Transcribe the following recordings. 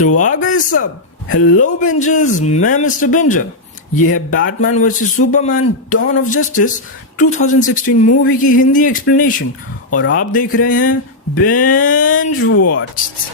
तो आ गए सब। हेलो बिंजर्स, मैं मिस्टर बिंजर। ये है Batman versus Superman Dawn of Justice 2016 movie की हिंदी एक्सप्लेनेशन और आप देख रहे हैं बिंज वॉच्ड।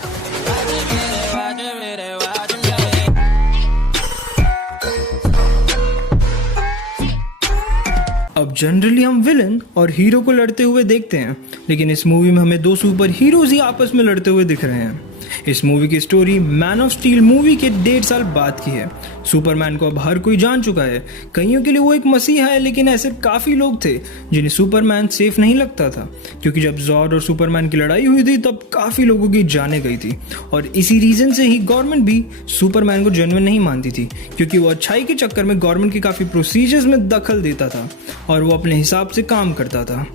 अब जनरली हम विलन और हीरो को लड़ते हुए देखते हैं, लेकिन इस मूवी में हमें दो सुपर हीरोज ही आपस में लड़ते हुए दिख रहे हैं। इस मूवी की story man of steel movie के 1.5 साल बाद की है। सुपरमैन को अब हर कोई जान चुका है। कईयों के लिए वो एक मसीहा है, लेकिन ऐसे काफी लोग थे जिन्हें सुपरमैन सेफ नहीं लगता था, क्योंकि जब जॉर्ड और सुपरमैन की लड़ाई हुई थी तब काफी लोगों की जानें गई थी। और इसी रीजन से ही गवर्नमेंट भी सुपरमैन को जेन्युइन नहीं मानती थी, क्योंकि वो अच्छाई के चक्कर में गवर्नमेंट के काफी प्रोसीजर्स में दखल देता था और वो अपने हिसाब से काम करता था।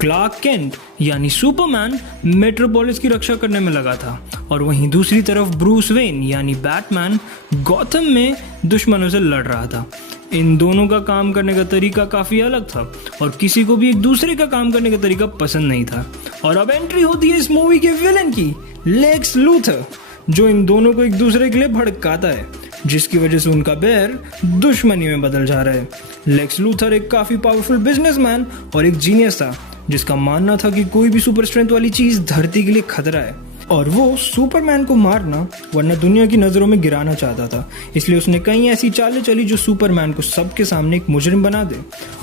क्लार्क केंट यानी सुपरमैन मेट्रोपोलिस की रक्षा करने में लगा था, और वहीं दूसरी तरफ ब्रूस वेन यानी बैटमैन गॉथम में दुश्मनों से लड़ रहा था। इन दोनों का काम करने का तरीका काफी अलग था और किसी को भी एक दूसरे का काम करने का तरीका पसंद नहीं था। और अब एंट्री होती है इस मूवी के विलन की, लेक्स लूथर, जो इन दोनों को एक दूसरे के लिए भड़काता है, जिसकी वजह से उनका बैर दुश्मनी में बदल जा रहा है। लेक्स लूथर एक काफी पावरफुल बिजनेसमैन और एक जीनियस था, जिसका मानना था कि कोई भी सुपर स्ट्रेंथ वाली चीज धरती के लिए खतरा है, और वो सुपरमैन को मारना वरना दुनिया की नजरों में गिराना चाहता था। इसलिए उसने कई ऐसी चालें चली जो सुपरमैन को सबके सामने एक मुजरिम बना दे,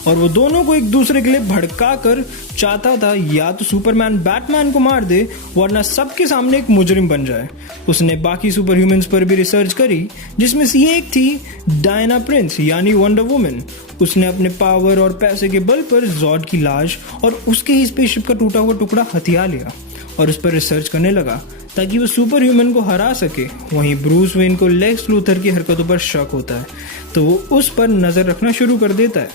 और वो दोनों को एक दूसरे के लिए भड़का कर चाहता था या तो सुपरमैन बैटमैन को मार दे वरना सबके सामने एक मुजरिम बन जाए। उसने बाकी सुपर ह्यूमंस पर भी रिसर्च करी, जिसमें से एक थी डायना प्रिंस यानी वंडर वुमन। उसने अपने पावर और पैसे के बल पर जॉर्ड की लाश और उसके ही स्पेसशिप का टूटा हुआ टुकड़ा हथिया लिया और उस पर रिसर्च करने लगा ताकि वो सुपर ह्यूमन को हरा सके। वहीं ब्रूस वेन को लेक्स लूथर की हरकतों पर शक होता है, तो वो उस पर नजर रखना शुरू कर देता है।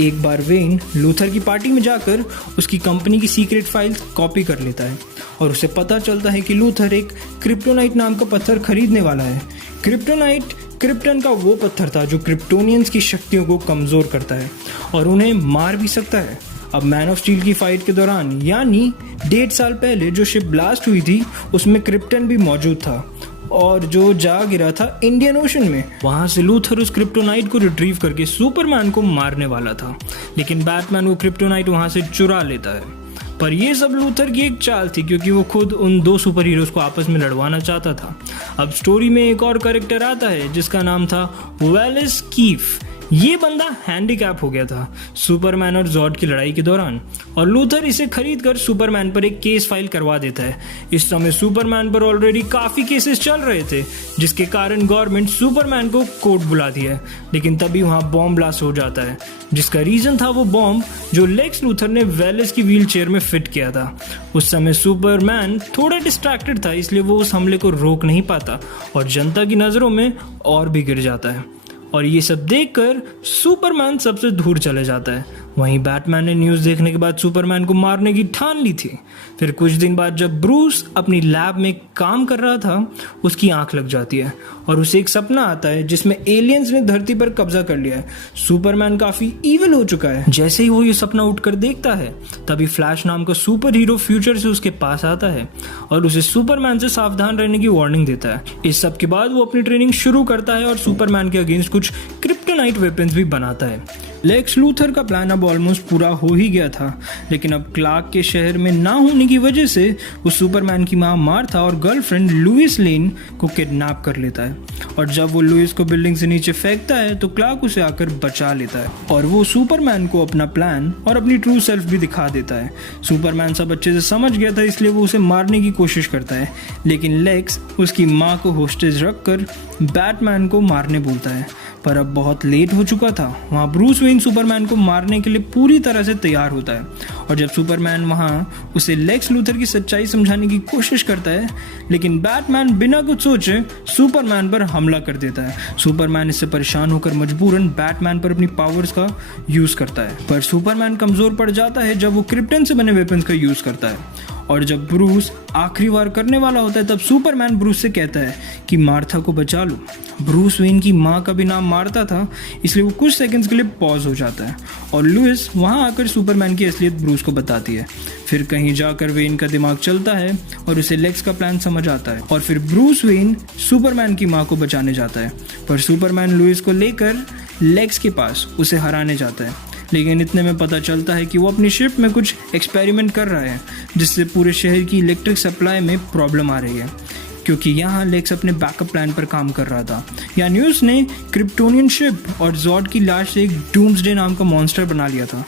एक बार वेन लूथर की पार्टी में जाकर उसकी कंपनी की सीक्रेट फाइल्स कॉपी कर लेता है और उसे पता चलता है कि लूथर एक क्रिप्टोनाइट नाम का पत्थर खरीदने वाला है। क्रिप्टोनाइट क्रिप्टन का वो पत्थर था जो क्रिप्टोनियंस की शक्तियों को कमजोर करता है और उन्हें मार भी सकता है। अब मैन ऑफ स्टील की फाइट के दौरान यानी 1.5 साल पहले जो शिप ब्लास्ट हुई थी, उसमें क्रिप्टन भी मौजूद था और जो जा गिरा था इंडियन ओशन में। वहां से लूथर उस क्रिप्टोनाइट को रिट्रीव करके सुपरमैन को मारने वाला था, लेकिन बैटमैन वो क्रिप्टोनाइट वहां से चुरा लेता है। पर यह सब लूथर की एक चाल थी, क्योंकि वो खुद उन दो सुपर हीरोज को आपस में लड़वाना चाहता था। अब स्टोरी में एक और कैरेक्टर आता है जिसका नाम था वेलिस कीफ। ये बंदा हैंडीकैप हो गया था सुपरमैन और जॉर्ड की लड़ाई के दौरान, और लूथर इसे खरीद कर सुपरमैन पर एक केस फाइल करवा देता है। इस समय सुपरमैन पर ऑलरेडी काफी केसेस चल रहे थे, जिसके कारण गवर्नमेंट सुपरमैन को कोर्ट बुलाती है। लेकिन तभी वहां बॉम्ब ब्लास्ट हो जाता है, जिसका रीजन था वो बॉम्ब जो लेक्स लूथर ने वेलिस की व्हील चेयर में फिट किया था। उस समय सुपरमैन थोड़ा डिस्ट्रैक्टेड था, इसलिए वो उस हमले को रोक नहीं पाता और जनता की नजरों में और भी गिर जाता है। और ये सब देखकर सुपरमैन सबसे दूर चले जाता है। वहीं बैटमैन ने न्यूज़ देखने के बाद सुपरमैन को मारने की ठान ली थी। फिर कुछ दिन बाद जब ब्रूस अपनी लैब में काम कर रहा था, उसकी आंख लग जाती है और उसे एक सपना आता है जिसमें एलियंस ने धरती पर कब्जा कर लिया है। सुपरमैन काफी इविल हो चुका है। जैसे ही वो ये सपना उठकर देखता है, तभी फ्लैश नाम का सुपर हीरो फ्यूचर से उसके पास आता है और उसे सुपरमैन से सावधान रहने की वार्निंग देता है। इस सब के बाद वो अपनी ट्रेनिंग शुरू करता है और सुपरमैन के अगेंस्ट कुछ क्रिप्टोनाइट वेपन्स भी बनाता है। लेक्स लूथर का प्लान अब ऑलमोस्ट पूरा हो ही गया था, लेकिन अब क्लार्क के शहर में ना होने की वजह से वो सुपरमैन की मां मार्था और गर्लफ्रेंड लुइस लेन को किडनैप कर लेता है। और जब वो लुइस को बिल्डिंग से नीचे फेंकता है तो क्लार्क उसे आकर बचा लेता है और वो सुपरमैन को अपना प्लान और अपनी ट्रू सेल्फ भी दिखा देता है। सुपरमैन सब अच्छे से समझ गया था, इसलिए वो उसे मारने की कोशिश करता है, लेकिन लेक्स उसकी मां को होस्टेज रखकर बैटमैन को मारने बोलता है। पर अब बहुत लेट हो चुका था। वहाँ ब्रूस वेन सुपरमैन को मारने के लिए पूरी तरह से तैयार होता है, और जब सुपरमैन वहाँ उसे लेक्स लूथर की सच्चाई समझाने की कोशिश करता है, लेकिन बैटमैन बिना कुछ सोचे सुपरमैन पर हमला कर देता है। सुपरमैन इससे परेशान होकर मजबूरन बैटमैन पर अपनी पावर्स का यूज करता है, पर सुपरमैन कमजोर पड़ जाता है जब वो क्रिप्टन से बने वेपन्स का यूज करता है और जब ब्रूस आखिरी बार करने वाला होता है तब सुपरमैन ब्रूस से कहता है कि मार्था को बचा लो। ब्रूस वेन की माँ का भी नाम मार्था था, इसलिए वो कुछ सेकंड्स के लिए पॉज हो जाता है और लुइस वहाँ आकर सुपरमैन की असलियत ब्रूस को बताती है। फिर कहीं जाकर वेन का दिमाग चलता है और उसे लेक्स का प्लान समझ आता है और फिर ब्रूस वेन सुपरमैन की माँ को बचाने जाता है, पर सुपरमैन लुइस को लेकर लेक्स के पास उसे हराने जाता है। लेकिन इतने में पता चलता है कि वो अपनी शिप में कुछ एक्सपेरिमेंट कर रहा है जिससे पूरे शहर की इलेक्ट्रिक सप्लाई में प्रॉब्लम आ रही है, क्योंकि यहाँ लेक्स अपने बैकअप प्लान पर काम कर रहा था। यानी उसने क्रिप्टोनियन शिप और जॉर्ड की लाश से एक डूम्सडे नाम का मॉन्स्टर बना लिया था।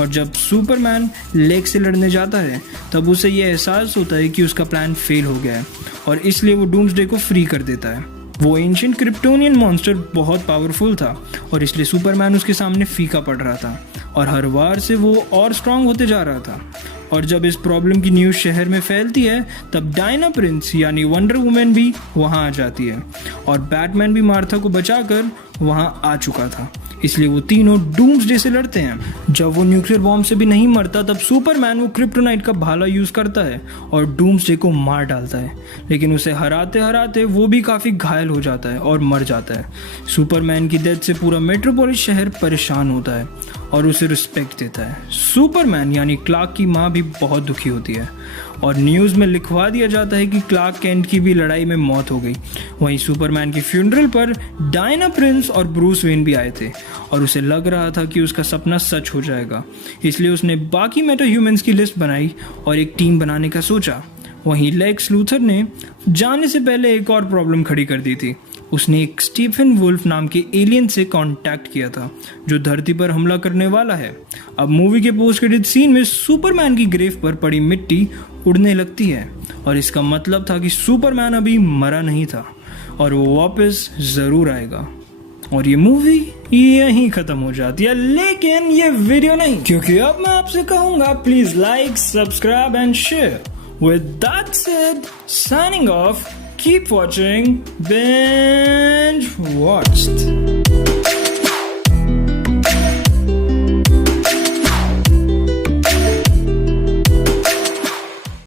और जब सुपरमैन लेक्स से लड़ने जाता है तब उसे यह एहसास होता है कि उसका प्लान फेल हो गया है और इसलिए वो डूम्सडे को फ्री कर देता है। वो एंशिएंट क्रिप्टोनियन मॉन्स्टर बहुत पावरफुल था और इसलिए सुपरमैन उसके सामने फीका पड़ रहा था और हर बार से वो और स्ट्रांग होते जा रहा था। और जब इस प्रॉब्लम की न्यूज़ शहर में फैलती है तब डायना प्रिंस यानी वंडर वुमन भी वहाँ आ जाती है और बैटमैन भी मार्था को बचाकर वहाँ आ चुका था, इसलिए वो तीनों डूम्सडे से लड़ते हैं। जब वो न्यूक्लियर बॉम्ब से भी नहीं मरता तब सुपरमैन वो क्रिप्टोनाइट का भाला यूज़ करता है और डूम्सडे को मार डालता है, लेकिन उसे हराते हराते वो भी काफ़ी घायल हो जाता है और मर जाता है। सुपरमैन की डेथ से पूरा मेट्रोपोलिस शहर परेशान होता है और उसे रिस्पेक्ट देता है। सुपरमैन यानी क्लार्क की माँ भी बहुत दुखी होती है और न्यूज़ में लिखवा दिया जाता है कि क्लार्क कैंट की भी लड़ाई में मौत हो गई। वहीं सुपरमैन की फ्यूनरल पर डायना प्रिंस और ब्रूस वेन भी आए थे और उसे लग रहा था कि उसका सपना सच हो जाएगा, इसलिए उसने बाकी मेटा ह्यूमंस की लिस्ट बनाई और एक टीम बनाने का सोचा। वहीं लेक्स लूथर ने जाने से पहले एक और प्रॉब्लम खड़ी कर दी थी। उसने एक स्टीफन वुल्फ नाम के एलियन से कांटेक्ट किया था जो धरती पर हमला करने वाला है। अब मूवी के पोस्ट क्रेडिट सीन में सुपरमैन की ग्रेव पर पड़ी मिट्टी उड़ने लगती है और इसका मतलब था कि सुपरमैन अभी मरा नहीं था और वो वापस ज़रूर आएगा। और ये मूवी यहीं ख़त्म हो जाती है, लेकिन ये वीडियो नहीं, क्योंकि अब मैं आपसे कहूँगा please like, subscribe and share. With that said, signing off. Keep watching Binge Watched.